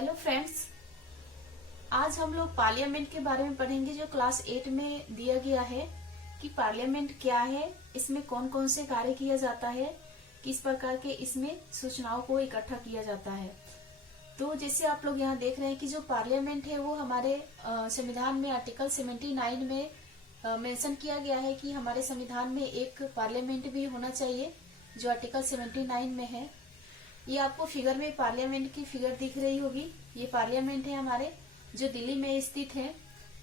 Hello friends, आज हम लोग पार्लियामेंट के बारे में पढ़ेंगे जो क्लास 8 में दिया गया है कि पार्लियामेंट क्या है, इसमें कौन कौन से कार्य किया जाता है, किस प्रकार के इसमें सूचनाओं को इकट्ठा किया जाता है। तो जैसे आप लोग यहाँ देख रहे हैं कि जो पार्लियामेंट है वो हमारे संविधान में आर्टिकल 79 में मेंशन किया गया है कि हमारे संविधान में एक पार्लियामेंट भी होना चाहिए जो आर्टिकल 79 में है। ये आपको फिगर में पार्लियामेंट की फिगर दिख रही होगी। ये पार्लियामेंट है हमारे जो दिल्ली में स्थित है।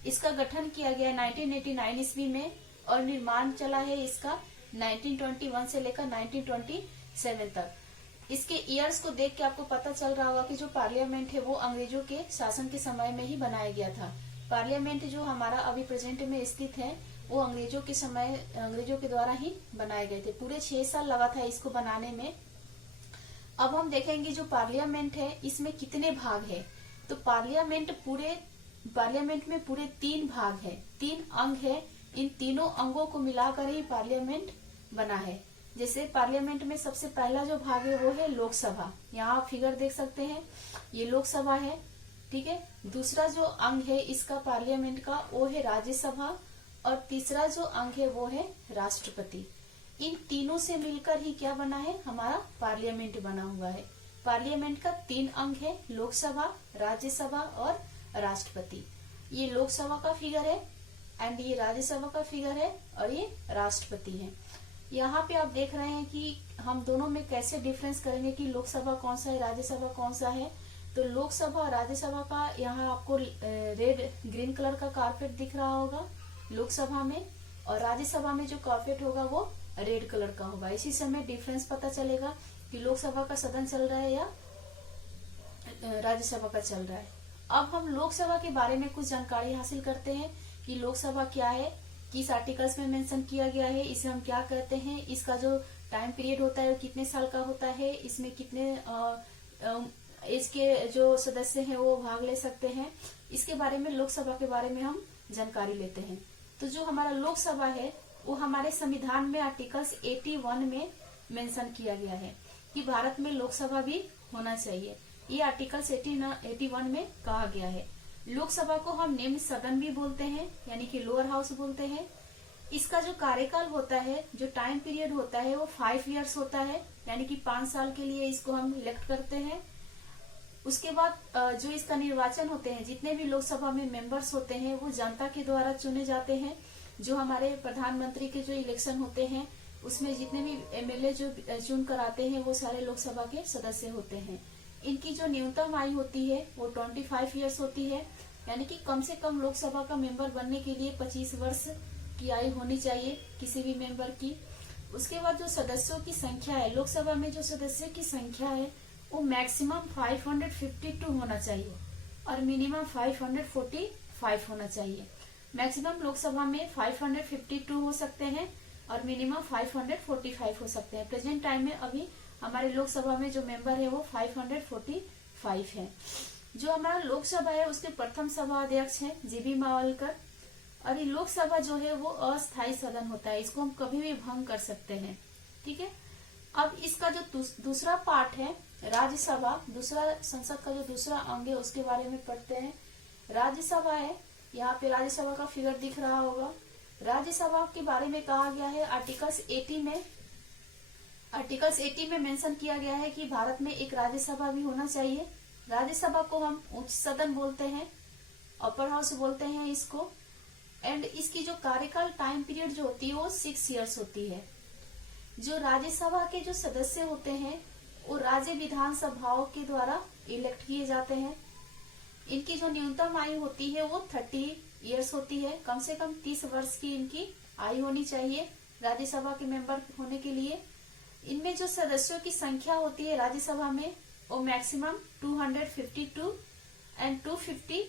इसका गठन किया गया 1989 ईस्वी में और निर्माण चला है इसका 1921 से लेकर 1927 तक। इसके ईयर्स को देख के आपको पता चल रहा होगा कि जो पार्लियामेंट है वो अंग्रेजों के शासन के समय में ही बनाया गया था। पार्लियामेंट जो हमारा अभी प्रेजेंट में स्थित है वो अंग्रेजों के द्वारा ही बनाए गए थे। पूरे 6 साल लगा था इसको बनाने में। अब हम देखेंगे जो पार्लियामेंट है इसमें कितने भाग है। तो पार्लियामेंट में पूरे 3 भाग है, 3 अंग है। इन तीनों अंगों को मिलाकर ही पार्लियामेंट बना है। जैसे पार्लियामेंट में सबसे पहला जो भाग है वो है लोकसभा। यहाँ आप फिगर देख सकते हैं, ये लोकसभा है, ठीक है। दूसरा जो अंग है इसका पार्लियामेंट का वो है राज्यसभा और तीसरा जो अंग है वो है राष्ट्रपति। इन तीनों से मिलकर ही क्या बना है, हमारा पार्लियामेंट बना हुआ है। पार्लियामेंट का 3 अंग है, लोकसभा, राज्यसभा और राष्ट्रपति। ये लोकसभा का फिगर है एंड ये राज्यसभा का फिगर है और ये राष्ट्रपति है। यहाँ पे आप देख रहे हैं कि हम दोनों में कैसे डिफरेंस करेंगे कि लोकसभा कौन सा है, राज्यसभा कौन सा है। तो लोकसभा और राज्यसभा का यहाँ आपको रेड ग्रीन कलर का कारपेट दिख रहा होगा लोकसभा में, और राज्यसभा में जो कारपेट होगा वो रेड कलर का होगा। इसी समय डिफरेंस पता चलेगा कि लोकसभा का सदन चल रहा है या राज्यसभा का चल रहा है। अब हम लोकसभा के बारे में कुछ जानकारी हासिल करते हैं कि लोकसभा क्या है, किस आर्टिकल्स में मेंशन किया गया है, इसे हम क्या कहते हैं, इसका जो टाइम पीरियड होता है वो कितने साल का होता है, इसमें कितने इसके जो सदस्य हैं वो भाग ले सकते हैं। इसके बारे में लोकसभा के बारे में हम जानकारी लेते हैं। तो जो हमारा लोकसभा है वो हमारे संविधान में आर्टिकल्स 81 में मेंशन किया गया है कि भारत में लोकसभा भी होना चाहिए। ये आर्टिकल्स 81 में कहा गया है। लोकसभा को हम निम्न सदन भी बोलते हैं, यानी कि लोअर हाउस बोलते हैं। इसका जो कार्यकाल होता है, जो टाइम पीरियड होता है वो 5 इयर्स होता है, यानी कि 5 साल के लिए इसको हम इलेक्ट करते हैं। उसके बाद जो इसका निर्वाचन होते हैं, जितने भी लोकसभा में मेंबर्स होते हैं वो जनता के द्वारा चुने जाते हैं। जो हमारे प्रधानमंत्री के जो इलेक्शन होते हैं उसमें जितने भी एमएलए जो चुन कर आते हैं वो सारे लोकसभा के सदस्य होते हैं। इनकी जो न्यूनतम आयु होती है वो 25 इयर्स होती है, यानी कि कम से कम लोकसभा का मेंबर बनने के लिए 25 वर्ष की आयु होनी चाहिए किसी भी मेंबर की। उसके बाद जो सदस्यों की संख्या है, लोकसभा में जो सदस्यों की संख्या है वो मैक्सिमम 552 होना चाहिए और मिनिमम 545 होना चाहिए। मैक्सिमम लोकसभा में 552 हो सकते हैं और मिनिमम 545 हो सकते हैं। प्रेजेंट टाइम में अभी हमारे लोकसभा में जो मेंबर है वो 545 है। जो हमारा लोकसभा है उसके प्रथम सभा अध्यक्ष है जीबी मावलकर, और ये लोकसभा जो है वो अस्थायी सदन होता है, इसको हम कभी भी भंग कर सकते हैं, ठीक है। अब इसका जो दूसरा पार्ट है राज्यसभा, दूसरा संसद का जो दूसरा अंग है उसके बारे में पढ़ते हैं। राज्यसभा है, यहाँ पे राज्यसभा का फिगर दिख रहा होगा। राज्यसभा के बारे में कहा गया है आर्टिकल्स 80 में मेंशन किया गया है कि भारत में एक राज्यसभा भी होना चाहिए। राज्यसभा को हम उच्च सदन बोलते हैं, अपर हाउस बोलते हैं इसको। एंड इसकी जो कार्यकाल टाइम पीरियड जो होती है वो 6 इयर्स होती है। जो राज्यसभा के जो सदस्य होते हैं वो राज्य विधानसभाओं के द्वारा इलेक्ट किए जाते हैं। इनकी जो न्यूनतम आयु होती है वो 30 इयर्स होती है। कम से कम 30 वर्ष की इनकी आयु होनी चाहिए राज्यसभा के मेंबर होने के लिए। इनमें जो सदस्यों की संख्या होती है राज्यसभा में वो मैक्सिमम 252 एंड 250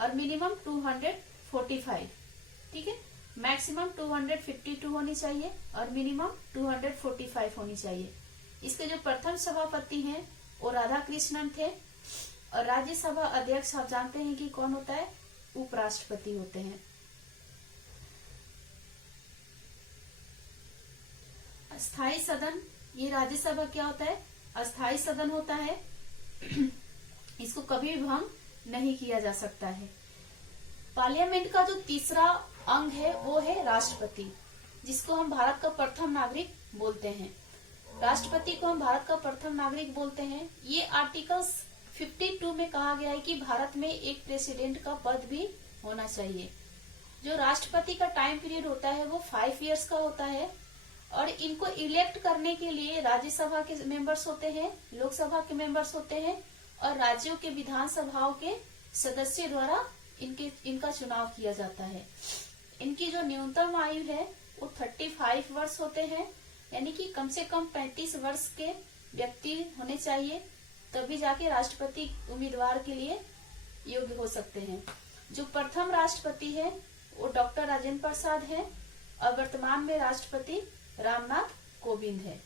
और मिनिमम 245, ठीक है। मैक्सिमम 252 होनी चाहिए और मिनिमम 245 होनी चाहिए। इसके जो प्रथम सभापति हैं वो राधा कृष्णन थे, और राज्यसभा अध्यक्ष आप जानते हैं कि कौन होता है, उपराष्ट्रपति होते हैं। अस्थायी सदन, ये राज्यसभा क्या होता है, अस्थायी सदन होता है। इसको कभी भी भंग नहीं किया जा सकता है। पार्लियामेंट का जो तीसरा अंग है वो है राष्ट्रपति, जिसको हम भारत का प्रथम नागरिक बोलते हैं। राष्ट्रपति को हम भारत का प्रथम नागरिक बोलते हैं। ये आर्टिकल 52 में कहा गया है कि भारत में एक प्रेसिडेंट का पद भी होना चाहिए। जो राष्ट्रपति का टाइम पीरियड होता है वो 5 इयर्स का होता है और इनको इलेक्ट करने के लिए राज्यसभा के मेंबर्स होते हैं, लोकसभा के मेंबर्स होते हैं और राज्यों के विधानसभाओं के सदस्य द्वारा इनका चुनाव किया जाता है। इनकी जो न्यूनतम आयु है वो 35 वर्ष होते हैं, यानी कि कम से कम 35 वर्ष के व्यक्ति होने चाहिए, तभी जाके राष्ट्रपति उम्मीदवार के लिए योग्य हो सकते हैं। जो प्रथम राष्ट्रपति है वो डॉक्टर राजेंद्र प्रसाद है और वर्तमान में राष्ट्रपति रामनाथ कोविंद है।